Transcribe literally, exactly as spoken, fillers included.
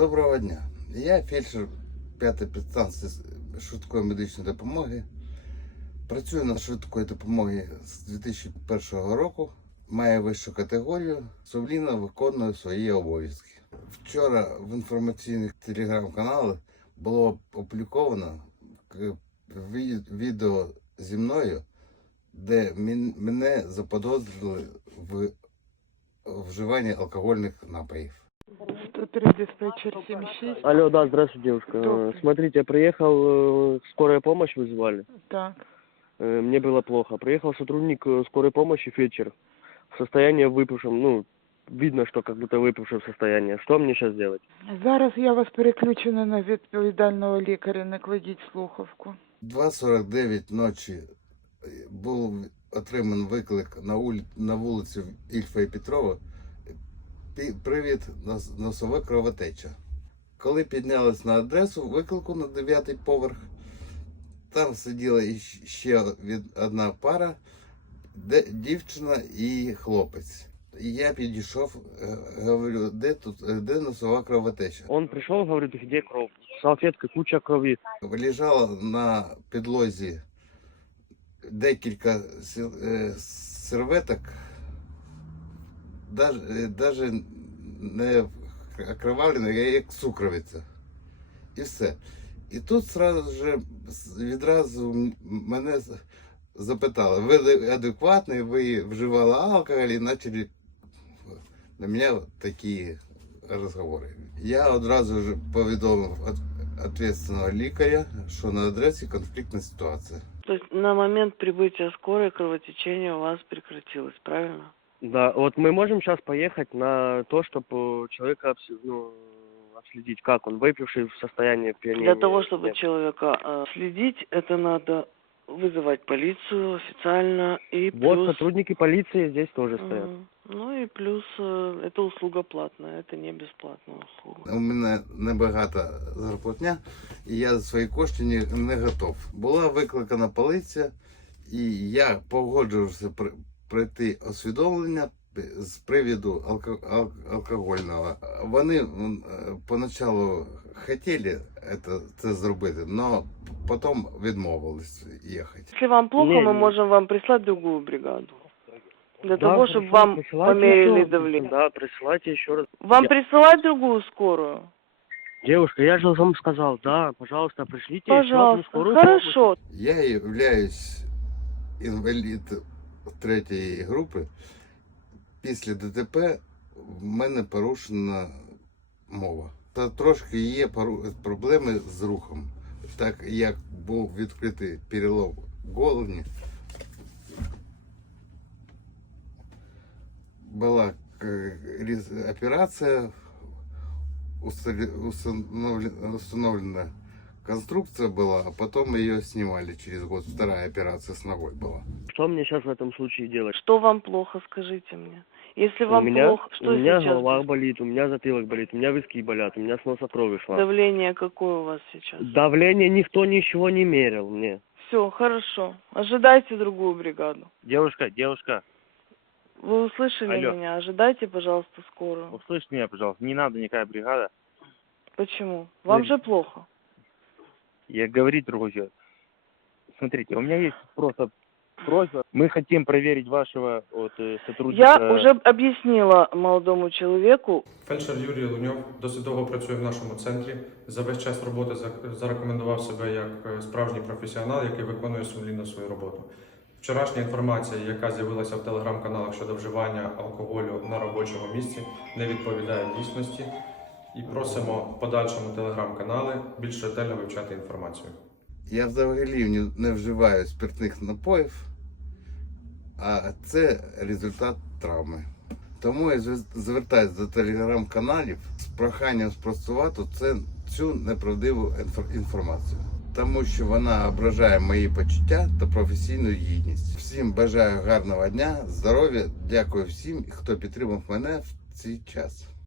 Доброго дня. Я фельдшер п'ятої підстанції швидкої медичної допомоги. Працюю на швидкої допомоги з дві тисячі першого року. Маю вищу категорію, сумлінно виконую свої обов'язки. Вчора в інформаційних телеграм-каналах було опубліковано відео зі мною, де мене заподозрили в вживанні алкогольних напоїв. сто три диспетчер семьдесят шесть. Алло, да, здравствуйте, девушка. Добрый. Смотрите, я приехал, э, скорая помощь вызывали. Так. Э, Мне было плохо. Приехал сотрудник э, скорой помощи, фельдшер, в состоянии выпившем, ну, видно, что как будто выпившем состоянии. Что мне сейчас делать? Зараз я вас переключу на відповідального лікаря, не кладіть слухавку. два сорок дев'ять ночі був отриманий виклик на, ули... на вулиці Ільфа і Петрова. Привід, носова кровотеча. Коли піднялись на адресу виклику на дев'ятий поверх, там сиділа ще одна пара, де дівчина і хлопець. І я підійшов, говорю, де тут, де носова кровотеча. Он пришел, говорит, где кровь? Салфетка, куча крови. Лежала на підлозі декілька серветок, навіть не окровавлена, як сукровиця. І все. І тут сразу же, відразу мене запитали, ви адекватний, ви вживали алкоголь, і почали на мене такі розговори. Я одразу ж повідомив відповідального лікаря, що на адресі конфліктна ситуація. То есть на момент прибытия скорой кровотечение у вас прекратилось, правильно? Да, вот мы можем сейчас поехать на то, чтобы человека обс- ну, обследить, как он, выпивший в состоянии пьянения. Для того, чтобы Нет. человека э, следить, это надо вызывать полицию официально и Вот плюс... сотрудники полиции здесь тоже стоят. Мгм. Ну и плюс э, это услуга платная, это не бесплатная услуга. У мене небагато зарплатня, і я за свої кошти не, не готов. Була викликана поліція, і я погоджувався при, пройти освідомлення з приводу алко, ал, алкогольного. Вони м, поначалу хотіли це, це зробити, але потім відмовились їхати. Если вам плохо, Не, мы не. можем вам прислать другую бригаду. Для Да, того, хорошо, чтобы вам присылайте померили еще. давление. Да, присылайте еще раз. Вам Я- присылать другую скорую? Девушка, я же вам сказал, да, пожалуйста, пришлите еще одну Пожалуйста. скорую помощь. Хорошо. Я являюсь інвалід третьої групи. Після ДТП в мене порушена мова. Та трошки є пору- проблеми з рухом. Так як був відкритий перелом голені, була е, різ- операція, установлена, установлена конструкция была, а потом ее снимали через год. Вторая операция с ногой была. Что мне сейчас в этом случае делать? Что вам плохо, скажите мне. Если вам у меня, плохо, что у меня сейчас? голова болит, у меня затылок болит, у меня виски болят, у меня с носа кровь шла. Давление какое у вас сейчас? Давление никто ничего не мерил мне. Все, хорошо. Ожидайте другую бригаду. Девушка, девушка, Вы услышали Алло. меня? Ожидайте, пожалуйста, скорую. услышь меня, пожалуйста, не надо никакая бригада. Почему? Вам Вы- же плохо. Я говорить другое. Смотрите, у меня есть просто просьба. Мы хотим проверить вашего вот, э, сотрудника. Я уже объяснила молодому человеку. Фельдшер Юрій Луньов досить довго працює в нашому центрі. За весь час роботи за- зарекомендував себе як е, справжній професіонал, який виконує сумлінно свою роботу. Вчорашня інформація, яка з'явилася в телеграм-каналах щодо вживання алкоголю на робочому місці, не відповідає дійсності. І просимо в подальшому телеграм-канали більш ретельно вивчати інформацію. Я взагалі не- не вживаю спиртних напоїв, а це результат травми. Тому я звер- звертаюся до телеграм-каналів з проханням спростувати це, цю неправдиву інфор- інформацію. Тому що вона ображає мої почуття та професійну гідність. Всім бажаю гарного дня, здоров'я, дякую всім, хто підтримав мене в цей час.